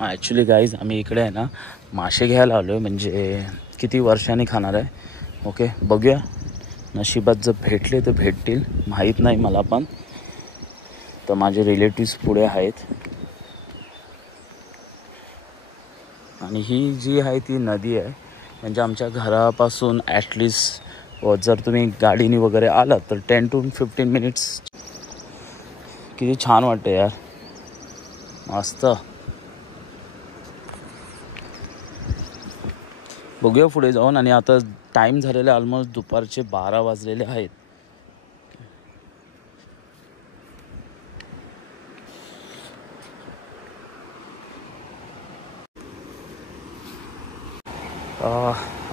Actually guys आम्ही इकडे आहे ना मासे घ्यायला आलो आहे, म्हणजे किती वर्षांनी खाणार आहे. ओके बघूया, नशिबात जर भेटले तर भेटतील, माहीत नाही मला पण. तर माझे रिलेटिव्स पुढे आहेत आणि ही जी आहे ती नदी आहे, म्हणजे आमच्या घरापासून ॲटलिस्ट जर तुम्ही गाडीने वगैरे आलात तर 10 to 15 मिनिट्स. किती छान वाटते यार, मस्त. बघूया पुढे जाऊन. आणि आता टाईम झालेला ऑलमोस्ट दुपारचे 12 वाजलेले आहेत.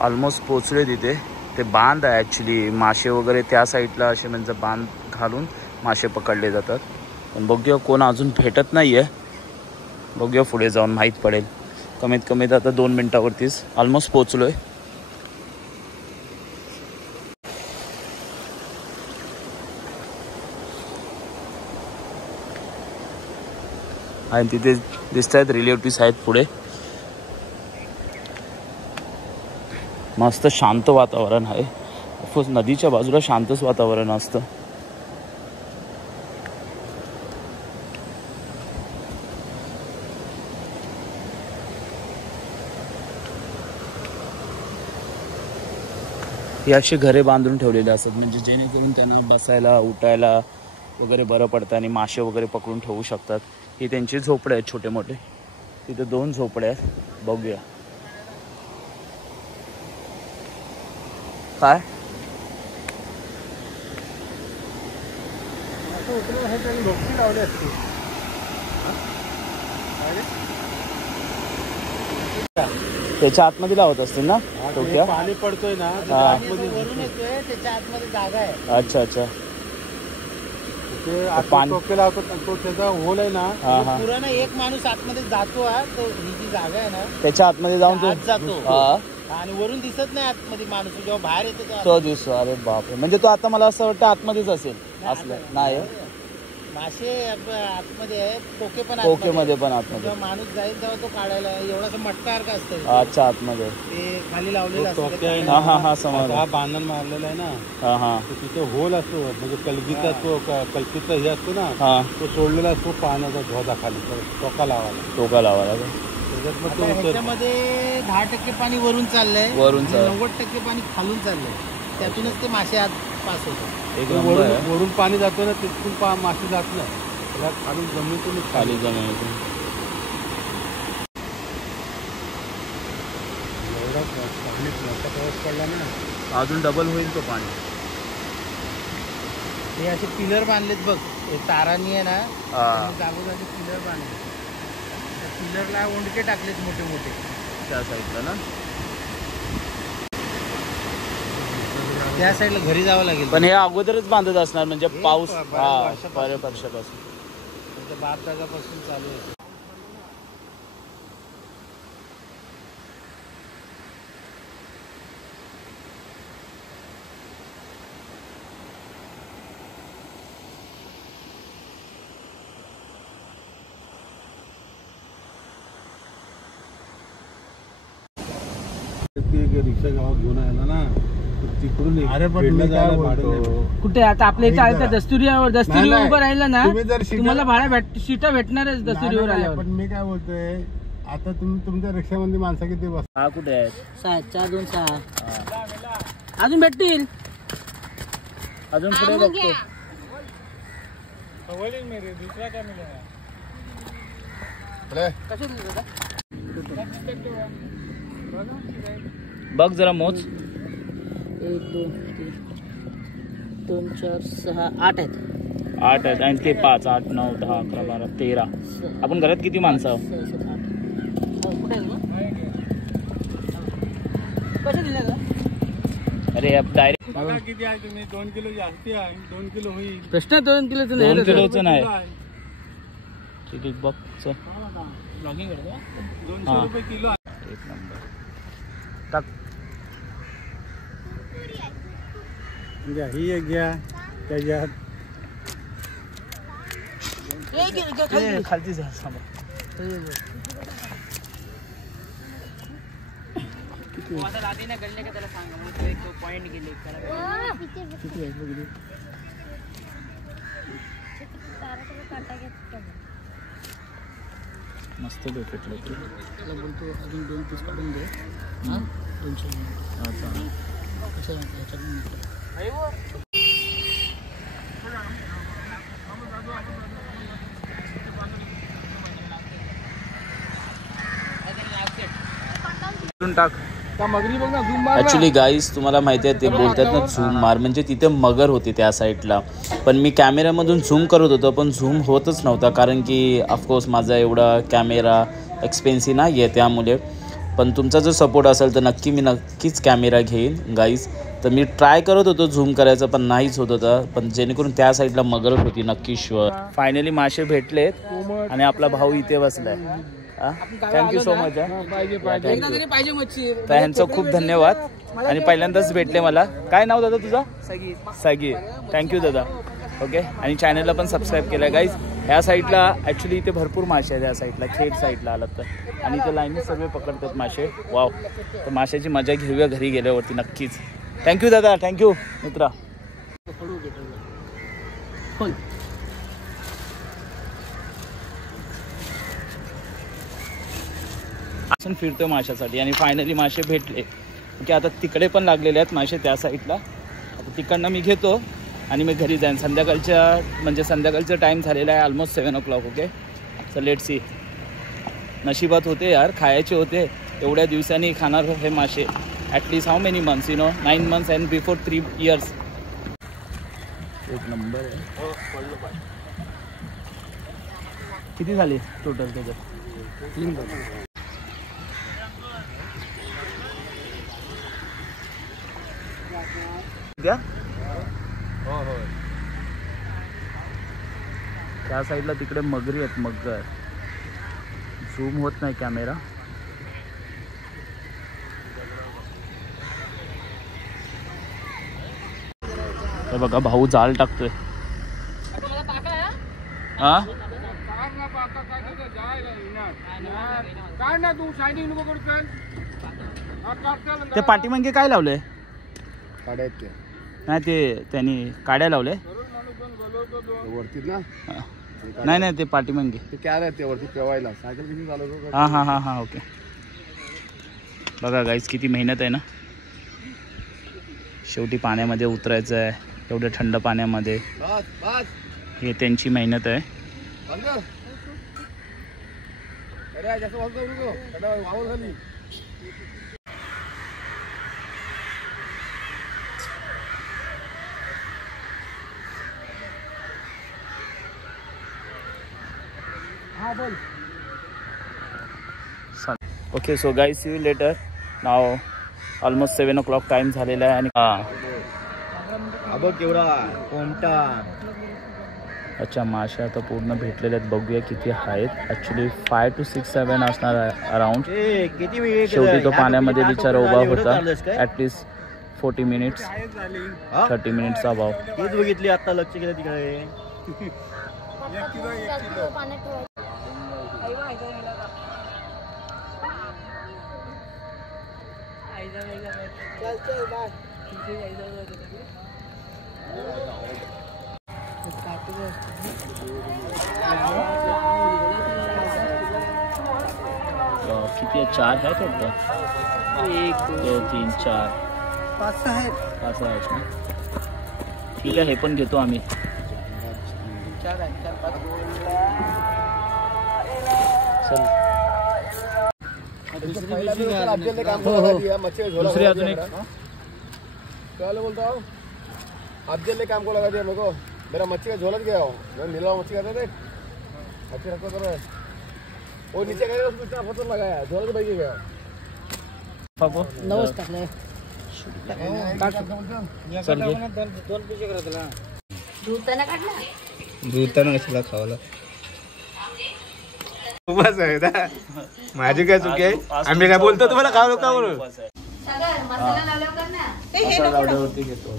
ऑलमोस्ट पोचले तिथे. ते बांध आहे ॲक्च्युली, मासे वगैरे त्या साईडला असे म्हणजे बांध घालून मासे पकडले जातात. पण बघूया, कोण अजून भेटत नाही आहे. बघूया पुढे जाऊन माहीत पडेल. कमीत कमीत आता 2 मिनटावरतीच ऑलमोस्ट पोचलो आहे. आणि तिथे दिसत आहेत रिलेटिव्स आहेत पुढे. मस्त शांत वातावरण आहे. ऑफकोर्स नदीच्या बाजूला शांतच वातावरण असतं. हे असे घरे बांधून ठेवलेले असतात, म्हणजे जेणेकरून त्यांना बसायला उठायला वगैरे बरं पडतं आणि मासे वगैरे पकडून ठेवू शकतात. हे त्यांचे झोपडे आहेत छोटे मोठे. तिथे 2 झोपडे आहेत. बघूया काय त्याच्या आतमध्ये लावत असतील ना. पाणी पडतोय ना, वरून येतोय, त्याच्या आतमध्ये जागा आहे. अच्छा अच्छा. पाणी टोके लावतात, तो त्याचा होल आहे ना, पुरा ना एक माणूस आतमध्ये जातो. तो ही जी जागा आहे ना त्याच्या आतमध्ये जाऊन तो जातो आणि वरून दिसत नाही आतमध्ये माणूस. जेव्हा बाहेर येतो तो दिसतो. अरे बापरे, म्हणजे तो आता मला असं वाटतं आतमध्येच असेल. असलं नाही, मासे आतमध्ये आहे, टोके पण टोकेमध्ये पण आतमध्ये. जेव्हा माणूस जाईल तेव्हा तो काढायला एवढासा मटका असतं. अच्छा, आतमध्ये ते खाली लावलेलं असतं. हा समज. हा बांधण मारलेला आहे ना. हा तिथे होल असतो, म्हणजे कलगीचा तो कल्पित हे असतो ना, तो सोडलेला असतो पाण्याचा झोदा खाली टोका लावायला. त्याच्यामध्ये 10% पाणी वरून चाललंय, वरून 90% पाणी खालून चाललंय. त्यातूनच ते मासे आत पास होतात. वरून पाणी जातो ना, तिथून मासे जात नाही, खाली जमिनीतून एवढा पाणी मोठा पाऊस पडला ना, अजून डबल होईल तो पाणी. हे असे पिलर बांधलेत बघ, तारांनी आहे ना, जागोजागी पिलर बांधले. त्या पिलरला ओंडके टाकलेत मोठे मोठे त्या साईडला ना. त्या साईडला घरी जावं लागेल. पण हे अगोदरच बांधत असणार, म्हणजे पाऊस वर्षापासून बापदादापासून चालू आहे. रिक्षा गावात घेऊन आला ना, तिकडून. अरे पण कुठे आता आपल्या इथे आलं दस्तुरीवर उभं राहिलं ना, तुम्हाला भाड्या सीटा भेटणारच दस्तुरीवर आल्यावर. पण मी काय बोलतोय, आता तुम्ही तुमच्या रिक्षामध्ये माणसं किती बसता? कुठे आहेत? 4 2 6 अजून भेटतील. अजून पुढे बघतो. दुसरा काय मिळेल. बघ जरा मोज. 1 2 3 2 4 6 8 आहेत. 8 आहेत आणि ते 5 8 9 10 11 12 13. आपण घरात किती माणसं आहोत? अरे डायरेक्ट किती आहे तुम्ही? 2 किलो जास्ती आहे. 2 किलो होईल. प्रश्न 2 किलोचं नाही. 2 किलोचं नाही. ठीक आहे बघ. ब्लॉगिंग करतो. 200 रुपये किलो. एक नंबर. टाक. ही एक घ्या, त्याच्यात खालची मस्त भेटलं ते बोलतो अजून 2 पीस काढून दे. 200 टाक. ॲक्च्युली गाईज तुम्हाला माहिती आहे ते बोलतात ना झूम मार, म्हणजे तिथे मगर होती त्या साईडला. पण मी कॅमेऱ्यामधून झूम करत होतो पण झूम होतच नव्हता, कारण की ऑफकोर्स माझा एवढा कॅमेरा एक्सपेन्सिव्ह नाही आहे त्यामुळे. पण तुमचा जर सपोर्ट असेल तर नक्कीच कॅमेरा घेईन गाईज. तर मी ट्राय करत होतो झूम करायचं पण नाहीच होत होता, पण जेणेकरून त्या साईडला मगर होती नक्की शुअर. फायनली मासे भेटलेत आणि आपला भाऊ इथे बसलाय. Thank you so much. तर ह्यांचं खूप धन्यवाद आणि पहिल्यांदाच भेटले मला. काय नाव दादा तुझं? सागी. थँक्यू दादा. ओके. आणि चॅनलला पण सबस्क्राईब केलं गाईज. ह्या साईडला ॲक्च्युली इथे भरपूर मासे आहेत. या साईडला खेड साईडला आलात तर, आणि इथे लाईनीत सर्व पकडतात मासे. वाव. तर माशाची मजा घेऊया घरी गेल्यावरती नक्कीच. थँक्यू दादा. थँक्यू मित्रा. असं फिरतो माशासाठी आणि फायनली मासे भेटले. ओके. आता तिकडे पण लागलेले आहेत मासे त्या साईडला. आता तिकडनं मी घेतो आणि मी घरी जाईन. संध्याकाळचं टाईम झालेला आहे almost 7 o'clock. Okay. So let's see. नशिबात होते यार, खायचे होते. एवढ्या दिवसांनी खाणार हे मासे. At least how many months 9 months and before 3 years. एक नंबर आहे. किती झाले टोटल त्याच्यात? 3 द्या. हो. त्या साईडला तिकडे मगरी आहेत. मगर झूम होत नाही कॅमेरा. हे बघा भाऊ जाळ टाकतोय. हा ते पाठीमागे काय लावलंय? नाही ते त्यांनी काड्या लावले वरती ना. नाही ते पाठीमागे ते काय आहे ते वरती पेवायला सायकल घेऊन चालवतो. हा. ओके. बघा गाईज किती मेहनत आहे ना. शेवटी पाण्यामध्ये उतरायचं आहे एवढ्या थंड पाण्यामध्ये. हे त्यांची मेहनत आहे. Okay. So guys see you later. नाव ऑलमोस्ट 7 o'clock टाइम झालेला आहे. आणि केवढा कोमटा. अच्छा मासे आता पूर्ण भेटलेले आहेत. बघूया किती आहेत. ॲक्च्युली 5 to 6 7 असणार अराउंड. शेवटी तो पाण्यामध्ये बिचारा उभा होता. ॲटलिस्ट 40 minutes 30 minutes अभाव. तेच बघितली आता. लक्ष केलं तिकडे. किती आहे? 4 आहेत वाटतं. 1 2 3 4 5 आहेत ना. ठीक आहे. हे पण घेतो आम्ही. 4 आहेत. 4 5 चल. दुसरी अजून एक बोलता हूँ. अफजल ने काम को लगा दिया मेरे को. मेरा मच्छी का झोलत गया हो. मैं नीला मच्छी खाता था. मच्छी रखो कर. वो नीचे गए उसको इतना पत्थर लगाया झोलत बैठ गया. पापो नवस टाकले. चल घे. 2 पिशे करत ना. दूधताना काढला. दूधताना कशाला खावला. उपास आहे ना. माझी काय चुकी आहे? आम्ही काय बोलतो तुम्हाला खाऊ नका म्हणून. मसाला लावल्यावर कर ना. ते हे लावल्यावरती घेतो.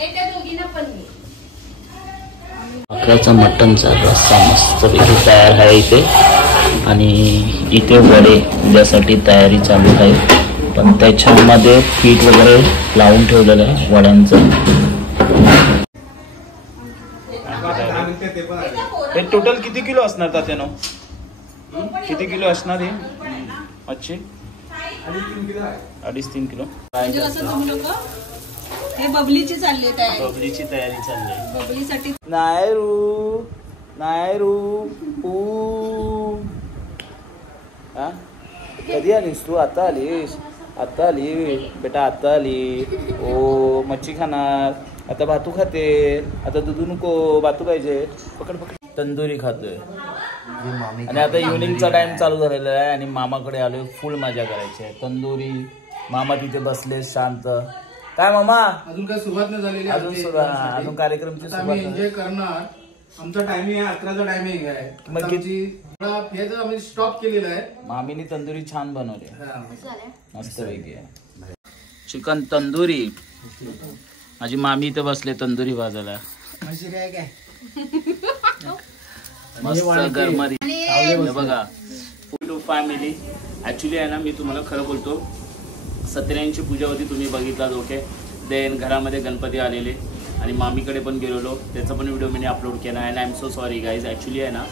एका दोघींना पण घे. बकऱ्याचा मटणचा रस्सा मस्तपैकी तयार आहे इथे. आणि इथे वडे उद्यासाठी तयारी चालू आहे. पण त्याच्यामध्ये पीठ वगैरे लावून ठेवलेलं आहे वड्यांचं. हे टोटल किती किलो असणार तात्यानो? किती किलो असणार हे मच्छी? 2.5-3 किलो. हे बबलीची चालली तयारी. बबलीची तयारी चालली आहे. बबलीसाठी नायरू कधी आलीस तू? आता आलीस? आता आली बेटा, आता आली. ओ मच्छी खाणार आता, भातू खाते आता. दूध नको, भातू पाहिजे. पकड पकड. तंदुरी खातोय आणि आता इव्हनिंगचा टाइम चालू झालेला आहे आणि मामाकडे आलोय. फुल मजा करायची आहे. तंदुरी, मामा तिथे बसले शांत. काय मामा? अजून काय सुरुवात नाही झालेली. अजून कार्यक्रमची सुरुवात एन्जॉय करणार. आमचा टायमिंग आहे 11चा टायमिंग आहे. आम्ही स्टॉप केलेला आहे. मामीने तंदुरी छान बनवली, मस्त वेगळी आहे. चिकन तंदुरी. माझी मामी इथे बसले तंदुरी भाजायला. मस्त गरमारी बघा. फुल फॅमिली. ऍक्च्युली आहे ना, मी तुम्हाला खरं बोलतो, सत्यनारायणची पूजा होती, तुम्ही बघितलात. ओके. देन घरामध्ये गणपती आलेले आणि मामीकडे पण गेलेलो, त्याचा पण व्हिडिओ मी अपलोड केला. And I am so sorry guys. Actually आहे ना,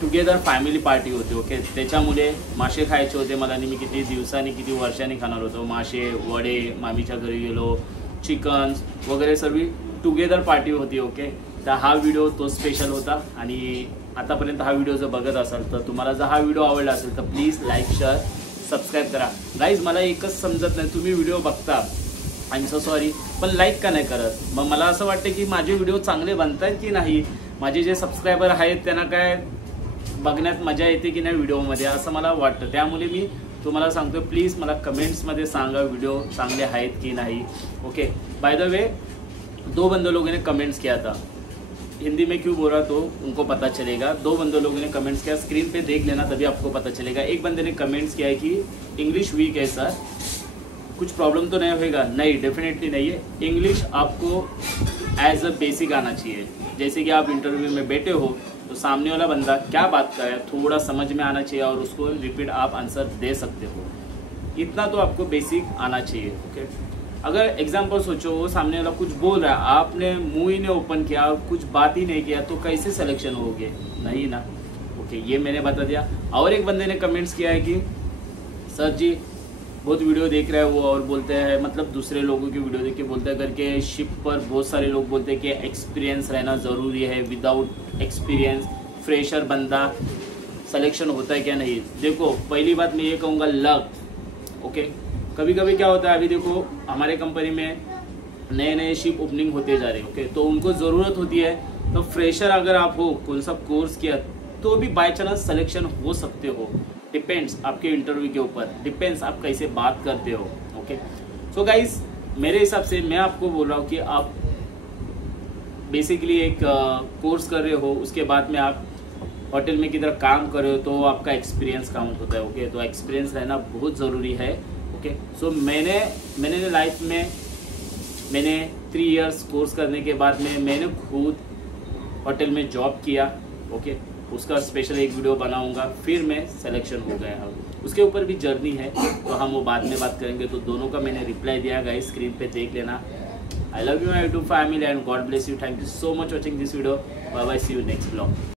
टुगेदर फॅमिली पार्टी होती. ओके. त्याच्यामुळे मासे खायचे होते मला आणि मी किती दिवसांनी किती वर्षांनी खाणार होतो. मासे, वडे, मामीच्या घरी गेलो, चिकन वगैरे सर्व टुगेदर पार्टी होती. ओके. तर हा व्हिडिओ तो स्पेशल होता. आणि आतापर्यंत हा व्हिडिओ जर बघत असाल तर तुम्हाला जर हा व्हिडिओ आवडला असेल तर प्लीज लाईक, शेअर, सबस्क्राईब करा. गाईज मला एकच समजत नाही, तुम्ही व्हिडिओ बघता, आय एम सो सॉरी, पण लाईक का नाही करत? मग मला असं वाटतं की माझे व्हिडिओ चांगले बनत आहेत की नाही, माझे जे सबस्क्रायबर आहेत त्यांना काय बघण्यात मजा येते की नाही व्हिडिओमध्ये, असं मला वाटतं. त्यामुळे मी तुम्हाला सांगतो, प्लीज मला कमेंट्समध्ये सांगा व्हिडिओ चांगले आहेत की नहीं. ओके. बाय द वे 2 बंदे लोगों ने कमेंट्स किया था. हिंदी में क्यों बोल रहा तो उनको पता चलेगा. 2 बंदे लोगों ने कमेंट्स किया, स्क्रीन पे देख लेना तभी आपको पता चलेगा. एक बंदे ने कमेंट्स किया है कि इंग्लिश वीक है सर, कुछ प्रॉब्लम तो नहीं होगा? नहीं, डेफिनेटली नहीं है. इंग्लिश आपको एज अ बेसिक आना चाहिए. जैसे कि आप इंटरव्यू में बैठे हो तो सामने वाला बंदा क्या बात कर रहा है थोड़ा समझ में आना चाहिए और उसको रिपीट आप आंसर दे सकते हो. इतना तो आपको बेसिक आना चाहिए. ओके. अगर एग्जाम्पल सोचो, वो सामने वाला कुछ बोल रहा है, आपने मुंह ही नहीं ओपन किया, कुछ बात ही नहीं किया, तो कैसे सिलेक्शन होगे? नहीं ना. ओके. ये मैंने बता दिया. और एक बंदे ने कमेंट्स किया है कि सर जी बहुत वीडियो देख रहे हैं वो, और बोलते हैं मतलब दूसरे लोगों की वीडियो देख के बोलते हैं करके शिप पर बहुत सारे लोग बोलते हैं कि एक्सपीरियंस रहना ज़रूरी है, विदाउट एक्सपीरियंस फ्रेशर बंदा सिलेक्शन होता है क्या? नहीं. देखो, पहली बात मैं ये कहूँगा, लक. ओके. कभी कभी क्या होता है, अभी देखो हमारे कंपनी में नए नए शिप ओपनिंग होते जा रहे हैं. ओके. तो उनको ज़रूरत होती है, तो फ्रेशर अगर आप हो, कौन सा कोर्स किया, तो भी बाय चांस सिलेक्शन हो सकते हो. डिपेंड्स आपके इंटरव्यू के ऊपर, डिपेंड्स आप कैसे बात करते हो. ओके. सो गाइज, मेरे हिसाब से मैं आपको बोल रहा हूँ कि आप बेसिकली एक कोर्स कर रहे हो, उसके बाद में आप होटल में किधर काम कर रहे हो तो आपका एक्सपीरियंस काउंट होता है. ओके. तो एक्सपीरियंस रहना बहुत ज़रूरी है. ओके. सो मैंने लाइफ में मैंने 3 इयर्स कोर्स करने के बाद में मैंने खुद होटल में जॉब किया. ओके. उसका स्पेशल एक वीडियो बनाऊंगा. फिर मैं सिलेक्शन हो गया, उसके ऊपर भी जर्नी है, तो हम वो बाद में बात करेंगे. तो दोनों का मैंने रिप्लाई दिया, गाइस स्क्रीन पे देख लेना. I love you my YouTube family and God bless you. Thank you so much watching this video. Bye bye, see you next blog.